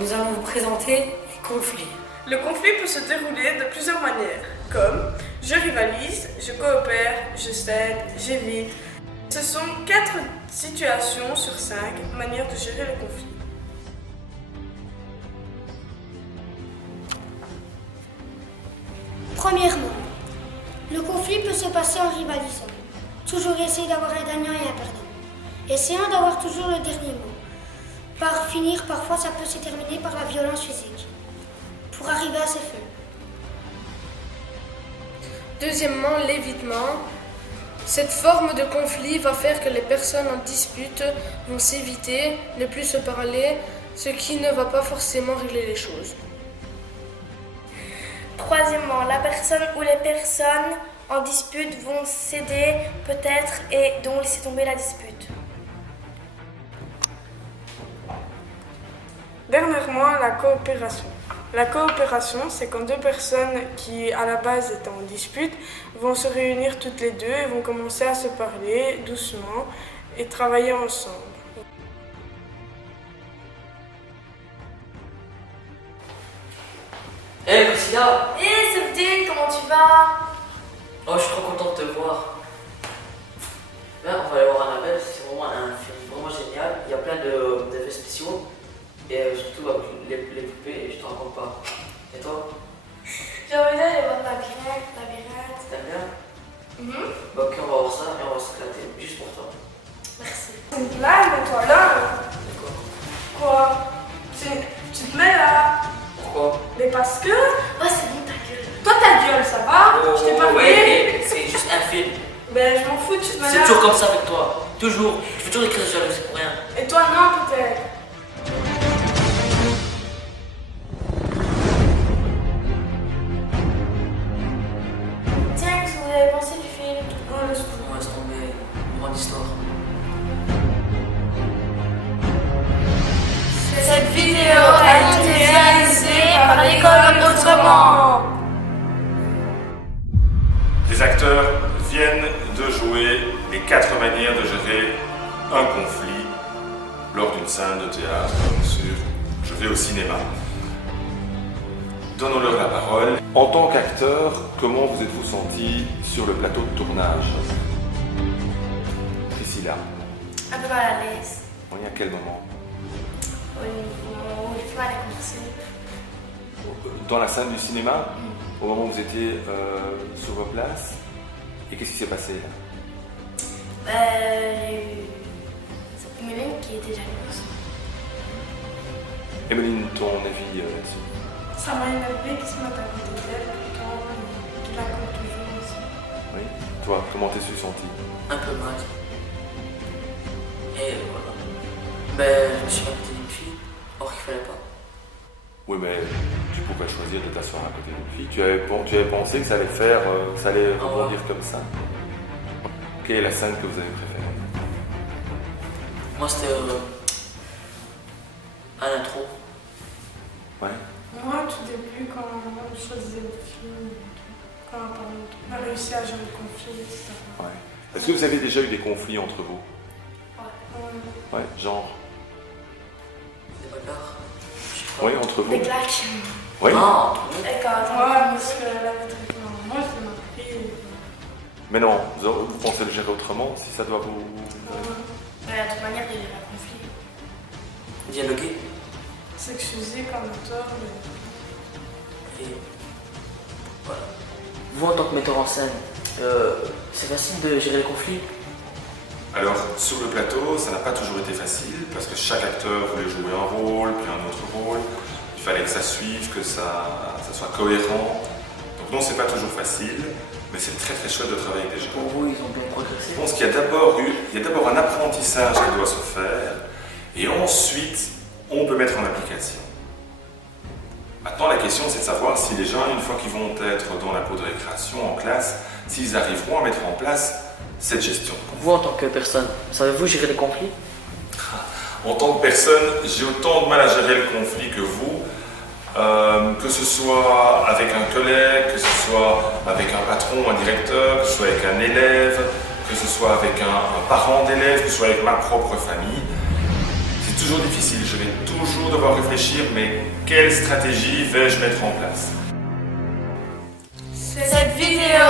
nous allons vous présenter les conflits. Le conflit peut se dérouler de plusieurs manières, comme je rivalise, je coopère, je cède, j'évite. Ce sont 4 situations sur 5 manières de gérer le conflit. Premièrement, le conflit peut se passer en rivalisant. Toujours essayer d'avoir un gagnant et un perdant. Essayant d'avoir toujours le dernier mot. Parfois ça peut se terminer par la violence physique. Pour arriver à ses fins. Deuxièmement, l'évitement. Cette forme de conflit va faire que les personnes en dispute vont s'éviter, ne plus se parler, ce qui ne va pas forcément régler les choses. Troisièmement, la personne ou les personnes en dispute vont céder peut-être et donc laisser tomber la dispute. Dernièrement, la coopération. La coopération, c'est quand 2 personnes qui, à la base, étaient en dispute, vont se réunir toutes les 2 et vont commencer à se parler doucement et travailler ensemble. Hey Priscilla! Hé Sophie, comment tu vas? Oh, je suis trop content de te voir. Là, on va aller voir Annabelle, c'est vraiment un film vraiment génial. Il y a plein d'effets spéciaux et surtout avec les poupées, je te raconte pas. Et toi? J'ai envie d'aller voir Labyrinthe. T'aimes bien? Mhm. Ok, on va voir ça et on va s'éclater, juste pour toi. Merci. C'est une blague, mais toi là? D'accord. Quoi? Tu te mets là? Pourquoi? Mais parce que... Oh, c'est bon ta gueule. Toi ta gueule, ça va? Je t'ai parlé. Ouais, c'est juste un film. Ben je m'en fous, tu te mets C'est là. toujours comme ça avec toi. Toujours. Je fais toujours des crises de jalousie pour rien. Et toi non peut-être. Tiens, qu'est-ce que vous avez pensé du film? Oh, laisse On laisse tomber. Grande histoire. Cette vidéo a été réalisée par l'école Autrement. Les acteurs viennent de jouer les 4 manières de gérer un conflit lors d'une scène de théâtre sur Je vais au cinéma. Donnons-leur la parole. En tant qu'acteur, comment vous êtes-vous senti sur le plateau de tournage? Priscilla, Un peu mal à l'aise. on y a quel moment? Au niveau où il faut aller commencer. Dans la scène du cinéma, au moment où vous étiez sur vos places, et qu'est-ce qui s'est passé là? J'ai eu Emeline qui était jalouse. Emeline, ton avis là-dessus? Ça m'a énervé qu'il se mette à côté d'elle, pourtant qu'il la compte toujours aussi. Oui. Toi, comment t'es-tu senti? Un peu mal. Et voilà. Ben, je me suis raconté d'une fille, or qu'il fallait pas. Oui, mais tu pouvais choisir de t'asseoir à côté d'une fille. Tu avais pensé que ça allait faire, que ça allait rebondir comme ça. Quelle est la scène que vous avez préférée? Moi, c'était à l'intro. Ouais. Moi, tout début, quand je choisissais le film, quand on a réussi à gérer le conflit, etc. Ouais. Est-ce que vous avez déjà eu des conflits entre vous? Ouais, genre. Des bagarres. Je sais pas. Oui, entre vous. Des claques. Oui. Non, entre nous. Et quand Ouais, parce qu'elle avait traité moi, je l'ai marqué. Mais non, vous pensez le gérer autrement si ça doit vous. Ouais, de toute manière, il y a un conflit. Dialoguer. S'excuser comme auteur, Et voilà. Vous, en tant que metteur en scène, c'est facile de gérer les conflits? Alors, sur le plateau, ça n'a pas toujours été facile parce que chaque acteur voulait jouer un rôle, puis un autre rôle. Il fallait que ça suive, que ça soit cohérent. Donc non, c'est pas toujours facile, mais c'est très très chouette de travailler avec des gens. Pour vous, ils ont bien progressé. Je pense qu'il y a d'abord un apprentissage qui doit se faire, et ensuite, on peut mettre en application. Maintenant, la question, c'est de savoir si les gens, une fois qu'ils vont être dans la cour de récréation, en classe, s'ils arriveront à mettre en place cette gestion. Vous, en tant que personne, savez-vous gérer les conflits? En tant que personne, j'ai autant de mal à gérer le conflit que vous, que ce soit avec un collègue, que ce soit avec un patron, un directeur, que ce soit avec un élève, que ce soit avec un parent d'élève, que ce soit avec ma propre famille. C'est toujours difficile, je vais toujours devoir réfléchir, mais quelle stratégie vais-je mettre en place? Cette vidéo